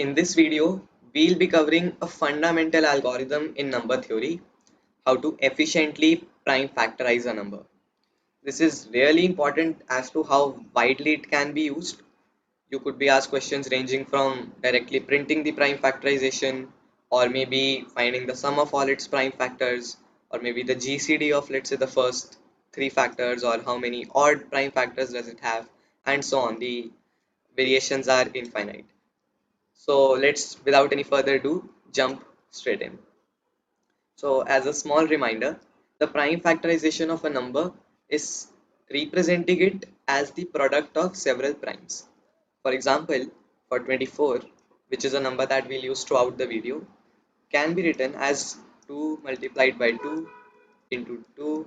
In this video, we'll be covering a fundamental algorithm in number theory, how to efficiently prime factorize a number. This is really important as to how widely it can be used. You could be asked questions ranging from directly printing the prime factorization, or maybe finding the sum of all its prime factors, or maybe the GCD of, let's say, the first three factors, or how many odd prime factors does it have, and so on. The variations are infinite. So let's, without any further ado, jump straight in. So as a small reminder, the prime factorization of a number is representing it as the product of several primes. For example, for 24, which is a number that we'll use throughout the video, can be written as 2 multiplied by 2 into 2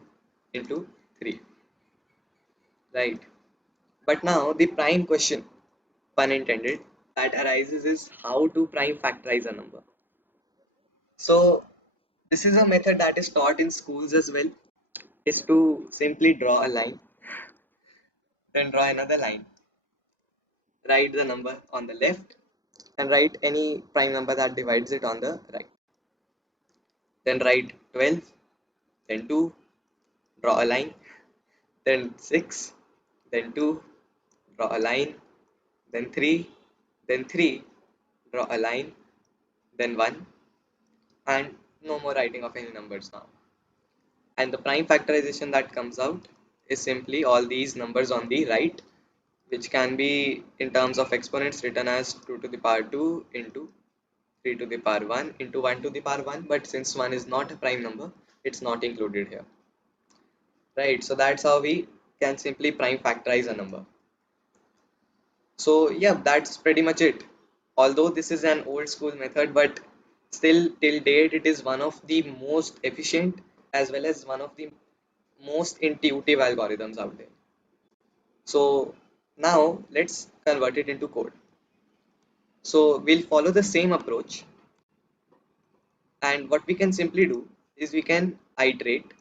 into 3, right? But now the prime question, pun intended, that arises is how to prime factorize a number. So this is a method that is taught in schools as well, is to simply draw a line, then draw another line, write the number on the left, and write any prime number that divides it on the right. Then write 12, then 2, draw a line, then 6, then 2, draw a line, then 3, then 3, draw a line, then 1, and no more writing of any numbers now. And the prime factorization that comes out is simply all these numbers on the right, which can be in terms of exponents written as 2 to the power 2 into 3 to the power 1 into 1 to the power 1, but since 1 is not a prime number, it's not included here, right? So that's how we can simply prime factorize a number. So yeah, that's pretty much it. Although this is an old school method, but still till date it is one of the most efficient as well as one of the most intuitive algorithms out there. So now let's convert it into code. So we'll follow the same approach, and what we can simply do is we can iterate.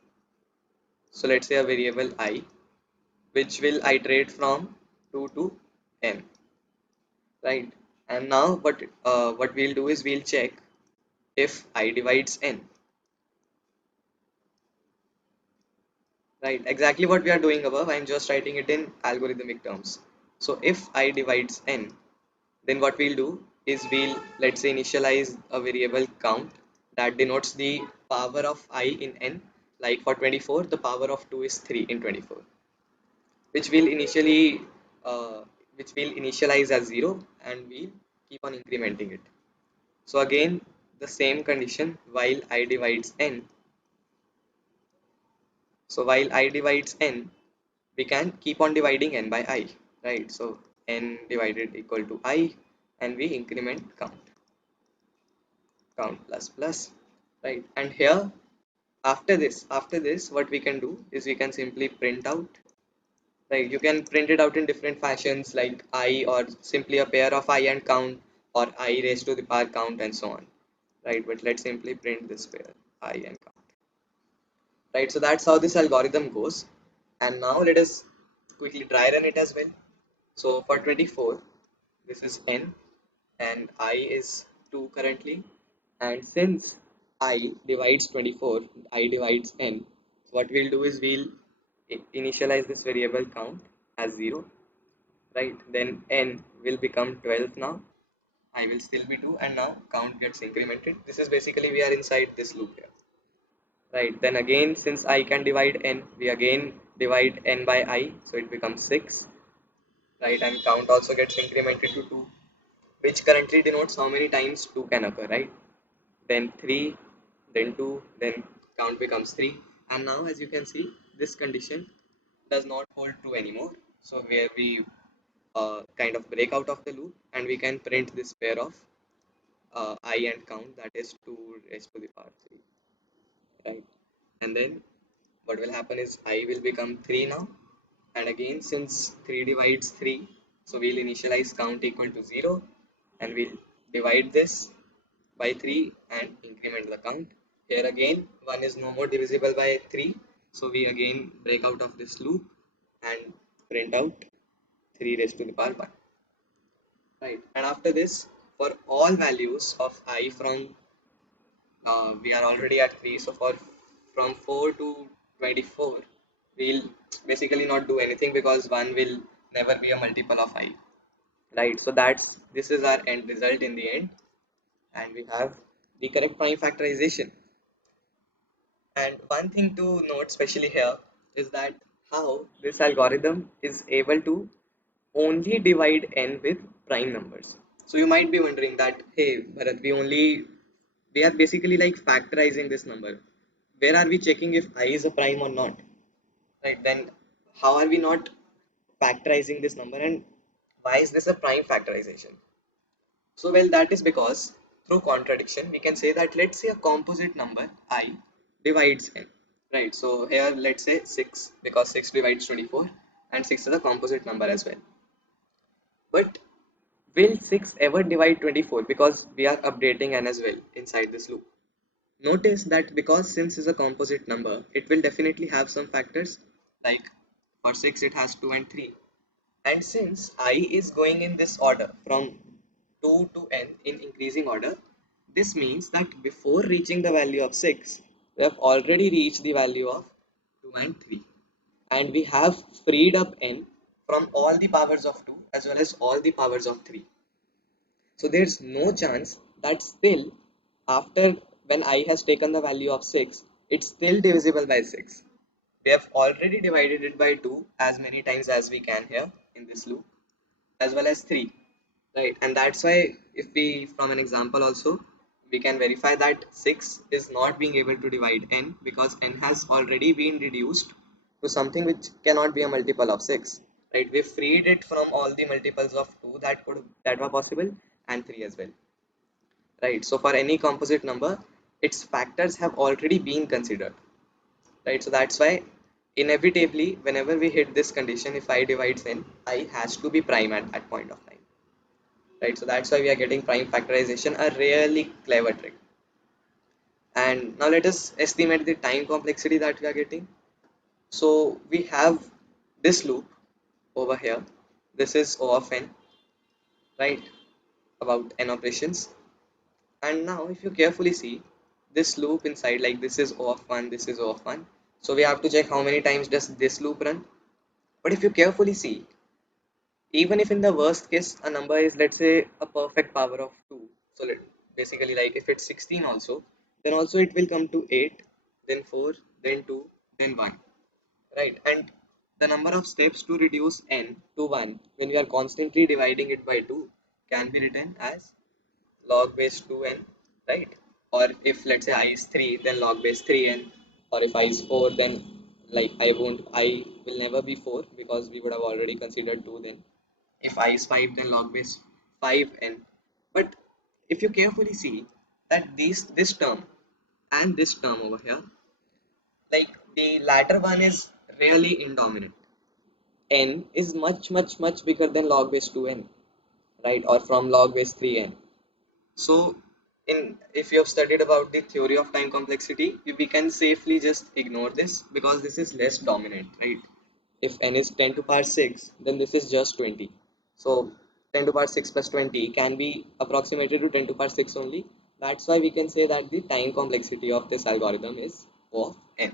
So let's say a variable I, which will iterate from 2 to n, right? And now what we'll do is we'll check if I divides n, right? Exactly what we are doing above. I'm just writing it in algorithmic terms. So if I divides n, then what we'll do is we'll, let's say, initialize a variable count that denotes the power of I in n. Like for 24, the power of 2 is 3 in 24, which will initially which will initialize as 0, and we'll keep on incrementing it. So again, the same condition, while I divides n. So while I divides n, we can keep on dividing n by I, right? So n divided equal to I, and we increment count plus plus, right? And here, after this what we can do is we can simply print out, right? You can print it out in different fashions, like I, or simply a pair of I and count, or I raised to the power count, and so on, right? But let's simply print this pair, I and count, right? So that's how this algorithm goes. And now let us quickly dry run it as well. So for 24, this is n, and I is 2 currently. And since I divides 24, I divides n, so what we'll do is we'll initialize this variable count as 0, right? Then n will become 12 now. I will still be 2, and now count gets incremented. This is basically we are inside this loop here, right? Then again, since I can divide n, we again divide n by I, so it becomes 6, right? And count also gets incremented to 2, which currently denotes how many times 2 can occur, right? Then 3, then 2, then count becomes 3. And now, as you can see, this condition does not hold true anymore. So where we kind of break out of the loop, and we can print this pair of I and count, that is 2 raised to the power 3, right? And then what will happen is I will become 3 now. And again, since 3 divides 3, so we'll initialize count equal to 0, and we'll divide this by 3 and increment the count. Here again, 1 is no more divisible by 3, so we again break out of this loop and print out 3 raised to the power 1, right? And after this, for all values of I from we are already at 3, so for from 4 to 24 we'll basically not do anything because 1 will never be a multiple of I, right? So this is our end result in the end, and we have the correct prime factorization. And one thing to note especially here is that how this algorithm is able to only divide n with prime numbers. So you might be wondering that, hey, Bharat, we are basically like factorizing this number. Where are we checking if I is a prime or not? Right? Then how are we not factorizing this number, and why is this a prime factorization? So well, that is because through contradiction we can say that let's say a composite number I divides n. Right? So here let's say 6 because 6 divides 24 and 6 is a composite number as well. But will 6 ever divide 24 because we are updating n as well inside this loop? Notice that because since is a composite number, it will definitely have some factors, like for 6 it has 2 and 3. And since I is going in this order from 2 to n in increasing order, this means that before reaching the value of 6, we have already reached the value of 2 and 3. And we have freed up n from all the powers of 2 as well as all the powers of 3. So there's no chance that still after when I has taken the value of 6, it's still divisible by 6. We have already divided it by 2 as many times as we can here in this loop, as well as 3, right? And that's why if we from an example also we can verify that 6 is not being able to divide n because n has already been reduced to something which cannot be a multiple of 6, right? We freed it from all the multiples of 2 that were possible, and 3 as well, right? So for any composite number, its factors have already been considered, right? So that's why inevitably whenever we hit this condition, if I divides n, I has to be prime at that point of time, right? So that's why we are getting prime factorization, a really clever trick. And now let us estimate the time complexity that we are getting. So we have this loop over here. This is O of n, right? About n operations. And now if you carefully see this loop inside, like this is O of 1, this is O of 1. So we have to check how many times does this loop run. But if you carefully see, even if in the worst case a number is, let's say, a perfect power of 2, so basically like if it's 16 also, then also it will come to 8, then 4, then 2, then 1, right? And the number of steps to reduce n to 1 when we are constantly dividing it by 2 can be written as log base 2n, right? Or if let's say I is 3, then log base 3n. Or if I is 4, then like I will never be 4 because we would have already considered 2 then. If I is 5, then log base 5n. But if you carefully see that this term and this term over here, like the latter one is really indominant. N is much bigger than log base 2n, right? Or from log base 3n. So in if you have studied about the theory of time complexity, we can safely just ignore this because this is less dominant, right? If n is 10 to power 6, then this is just 20. So 10 to power 6 plus 20 can be approximated to 10 to power 6 only. That's why we can say that the time complexity of this algorithm is O of n.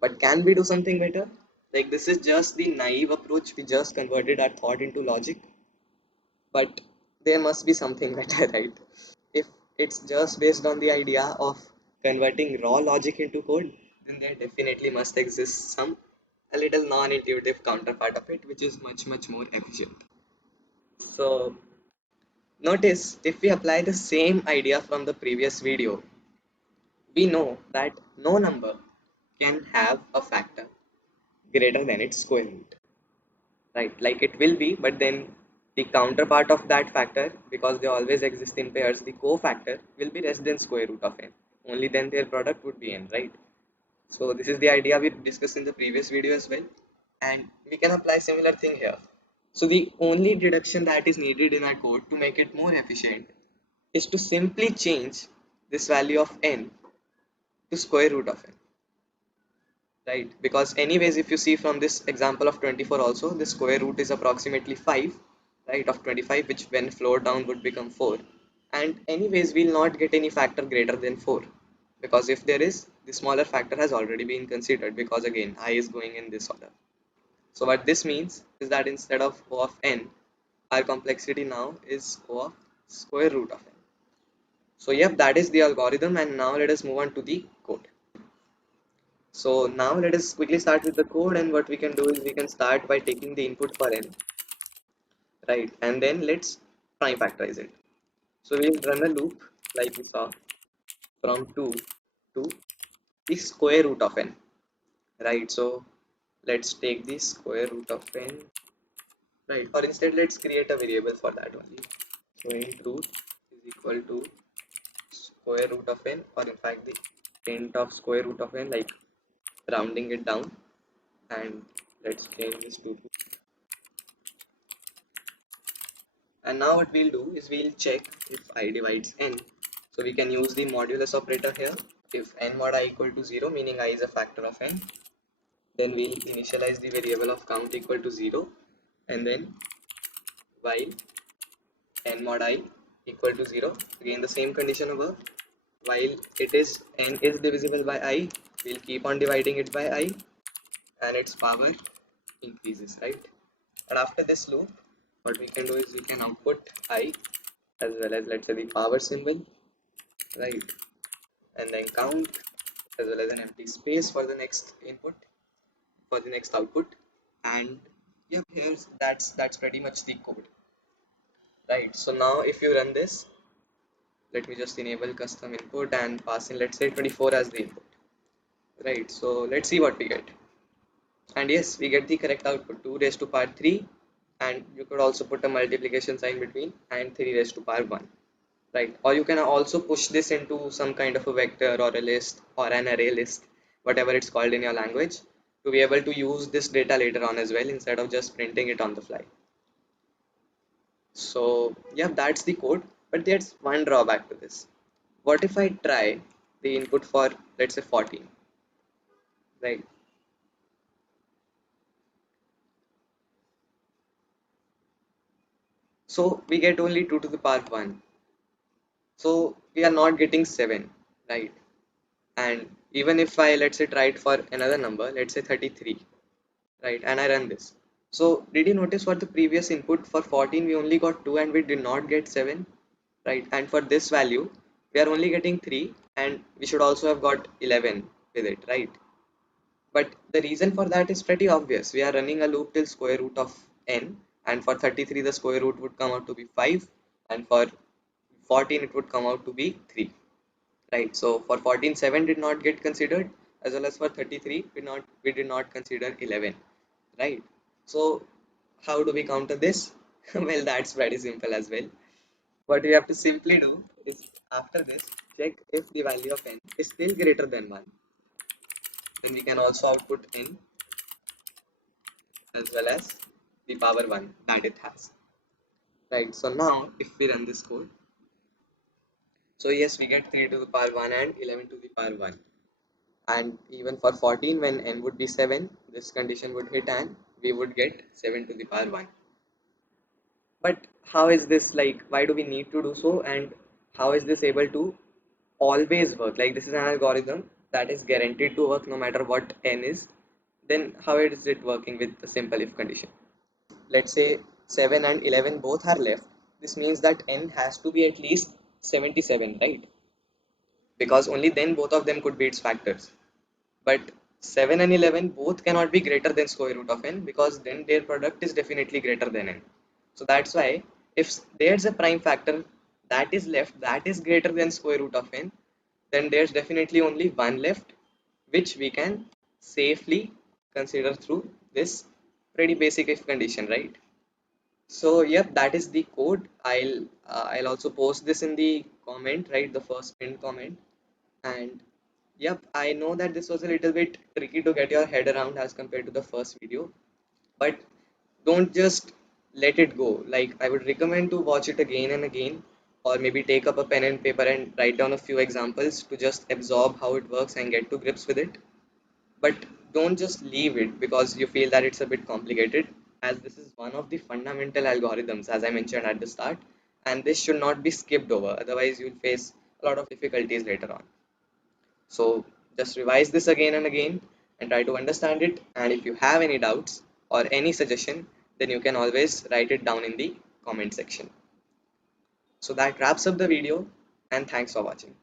But can we do something better? Like this is just the naive approach. We just converted our thought into logic. But there must be something better, right? If it's just based on the idea of converting raw logic into code, then there definitely must exist some a little non-intuitive counterpart of it, which is much more efficient. So notice if we apply the same idea from the previous video, we know that no number can have a factor greater than its square root, right? Like it will be, but then the counterpart of that factor, because they always exist in pairs, the cofactor will be less than square root of n. Only then their product would be n, right? So this is the idea we discussed in the previous video as well, and we can apply similar thing here. So the only deduction that is needed in our code to make it more efficient is to simply change this value of n to square root of n, right? Because anyways, if you see from this example of 24 also, the square root is approximately 5, right, of 25, which when flowed down would become 4. And anyways, we'll not get any factor greater than 4, because if there is, the smaller factor has already been considered, because again, I is going in this order. So what this means is that instead of O of n, our complexity now is O of square root of n. So yep, that is the algorithm, and now let us move on to the code. So now let us quickly start with the code, and what we can do is we can start by taking the input for n, right, and then let's prime factorize it. So we'll run a loop like we saw from 2 to the square root of n, right? So let's take the square root of n, right? Or instead, let's create a variable for that only. So int root is equal to square root of n, or in fact the int of square root of n, like rounding it down, and let's change this to 2. And now what we'll do is we'll check if I divides n. So we can use the modulus operator here. If n mod I equal to 0, meaning I is a factor of n, then we'll initialize the variable of count equal to 0, and then while n mod I equal to 0, again the same condition above, while it is n is divisible by I, we'll keep on dividing it by I, and its power increases, right? And after this loop, what we can do is we can output I as well as, let's say, the power symbol, right, and then count as well as an empty space for the next input, for the next output. And yep, here's that's pretty much the code, right? So now if you run this, let me just enable custom input and pass in, let's say, 24 as the input, right? So let's see what we get. And yes, we get the correct output, 2 raised to power 3, and you could also put a multiplication sign between, and 3 raised to power 1, right? Or you can also push this into some kind of a vector or a list or an array list, whatever it's called in your language, to be able to use this data later on as well, instead of just printing it on the fly. So yeah, that's the code, but there's one drawback to this. What if I try the input for, let's say, 14, right? So we get only 2 to the power 1. So we are not getting 7, right? And even if I, let's say, try it for another number, let's say 33, right? And I run this. So did you notice for the previous input for 14, we only got 2 and we did not get 7, right? And for this value, we are only getting 3, and we should also have got 11 with it, right? But the reason for that is pretty obvious. We are running a loop till square root of n, and for 33 the square root would come out to be 5, and for 14 it would come out to be 3, right? So for 14, 7 did not get considered, as well as for 33 we did not consider 11, right? So how do we counter this? Well, that's very simple as well. What we have to simply do is, after this, check if the value of n is still greater than 1. Then we can also output n as well as the power 1 that it has, right? So now if we run this code, so yes, we get 3 to the power 1 and 11 to the power 1. And even for 14, when n would be 7, this condition would hit and we would get 7 to the power 1. But how is this, like, why do we need to do so, and how is this able to always work? Like, this is an algorithm that is guaranteed to work no matter what n is. Then how is it working with the simple if condition? Let's say 7 and 11 both are left. This means that n has to be at least 77, right? Because only then both of them could be its factors. But 7 and 11 both cannot be greater than square root of n, because then their product is definitely greater than n. So that's why if there's a prime factor that is left that is greater than square root of n, then there's definitely only one left, which we can safely consider through this pretty basic if condition, right? So yep, that is the code. I'll also post this in the comment, right? The first pinned comment. And yep, I know that this was a little bit tricky to get your head around as compared to the first video, but don't just let it go. Like, I would recommend to watch it again and again, or maybe take up a pen and paper and write down a few examples to just absorb how it works and get to grips with it. But don't just leave it because you feel that it's a bit complicated. as this is one of the fundamental algorithms as I mentioned at the start, and this should not be skipped over, otherwise you'll face a lot of difficulties later on. So just revise this again and again and try to understand it, and if you have any doubts or any suggestion, then you can always write it down in the comment section. So that wraps up the video, and thanks for watching.